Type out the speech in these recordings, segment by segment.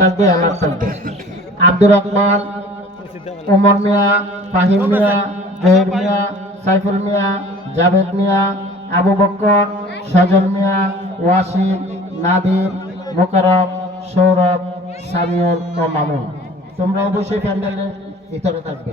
থাকবে এলার থাকবে। আব্দুর রহমান, ওমর মিয়া, ফাহিম মিয়া, জহির মিয়া, সাইফুল মিয়া, জাভেদ মিয়া, আবু বক্কর, সজল মিয়া, ওয়াসিম, নাদির মোকারম সৌরভ, সামিউল ও মামুন। তোমরা অবশ্যই প্যান্ডেলের ভিতরে থাকবে।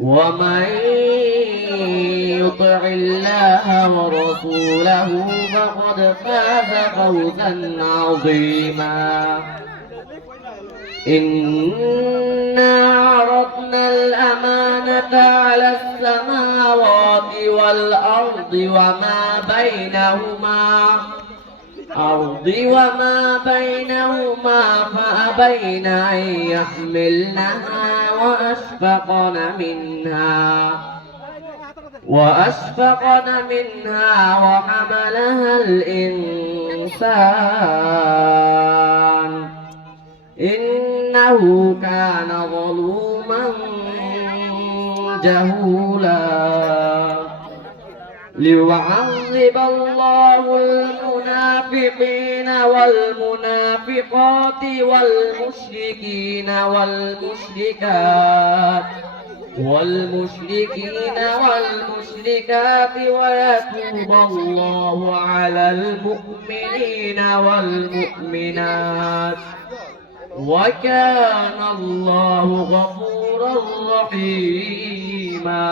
ومن يطع الله ورسوله فقد فاز فوزا عظيما. إنا عرضنا الأمانة على السماوات والأرض وما بينهما أرض وما بينهما فأبين أن يحملنها. وأشفقن منها وأشفقن منها وحملها الإنسان إنه كان ظلوما جهولا ليعذب الله المنافقين والمنافقات والمشركين والمشركات والمشركين والمشركات ويتوب الله على المؤمنين والمؤمنات وكان الله غفورا رحيما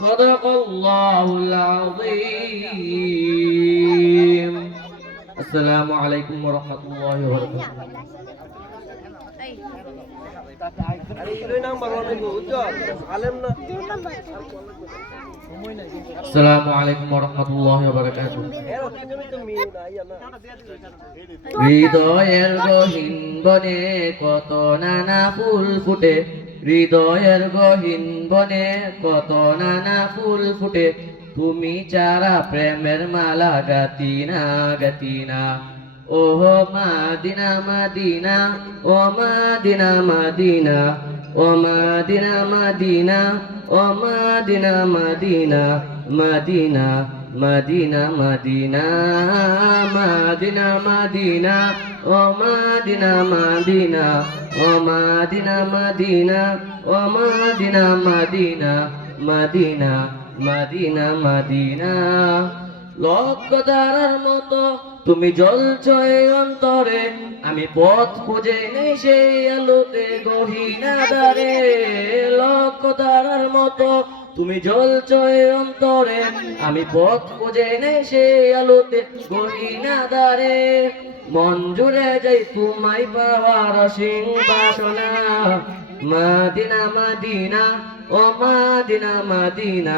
صدق الله العظيم السلام عليكم ورحمة الله وبركاته السلام عليكم ورحمة الله وبركاته হৃদয়ের গহীন বনে কত নানা ফুল ফুটে হৃদয়ের গহীন বনে কত নানা ফুল ফুটে। তুমি চারা প্রেমের মালা গাতি না গাতিনা গাতিনা ওহ মাদিনা মাদিনা, ও মাদিনা মাদিনা। মাদিনা মাদিনা ও মাদিনা মাদিনা মাদিনা মদিনা মদিনা মদিনা মদিনা ও মদিনা মদিনা ও মদিনা মদিনা ও লক্ষ মতো। তুমি জ্বলছ অন্তরে, আমি পথ খুঁজে নেই সেই আলোতে গহিনা দারে লক্ষ তারার মতো, তুমি জ্বলছ অন্তরে, আমি পথ খুঁজে নেই সেই আলোতে গহিনা দারে মন জুড়ে যাই তোমায় পাওয়ার সিংহাসনা মাদিনা মাদিনা, ও মাদিনা মাদিনা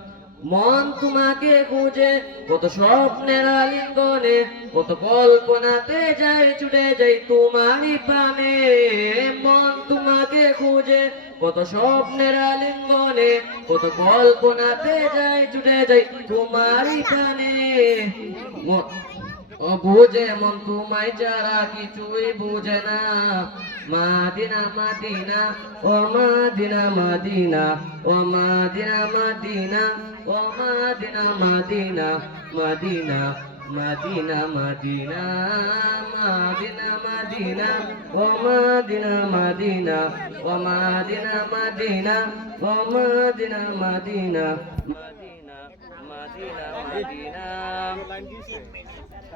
মন তোমাকে খুঁজে, কত স্বপ্নের আলিঙ্গনে কত কল্পনাতে যাই, ছুটে যাই তোমারই প্রাণে। মন তোমাকে খুঁজে, কত স্বপ্নের আলিঙ্গনে, কত কল্পনাতে যাই, ছুটে যাই তোমারই প্রাণে। ও বুঝে মন তোমায় যারা কিছুই বুঝে না মাদিনা মাদিনা ও মাদিনা মাদিনা ও মাদিনা মাদিনা ও মাদিনা মাদিনা মাদিনা মাদিনা মাদিনা মাদিনা মাদিনা ও মাদিনা মাদিনা ও মাদিনা মাদিনা ও মাদিনা মাদিনা মাদিনা মাদিনা মাদিনা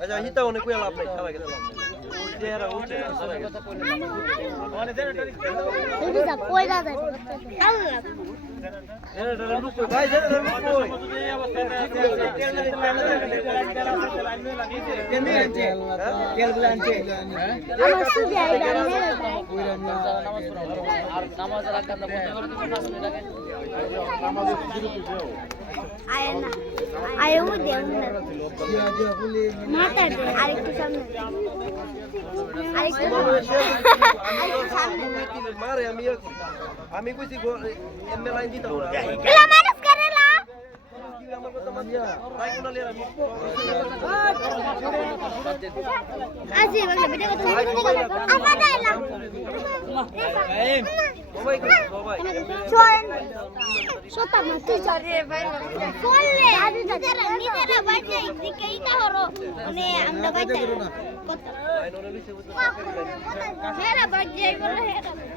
আচ্ছা হিতা অনেক কুয়া লাভ নাই সবাই গেছে লাভ নাই চেহারা উঠে না সবাই গেছে এটা যা কইরা যায় আল্লাহ ভাই যেটা কই আমার সুবি আইডা মেরে যায় আয় না আয় ও দেন মাথা দে আরেকটু সামনে আরেকটু আরেকটু সামনে মারে আমি করি। আমি কইছি এমএ লাইন দিতাম আমার কথা মানিয়া তাই কোন লিয়া আমি আজি বলে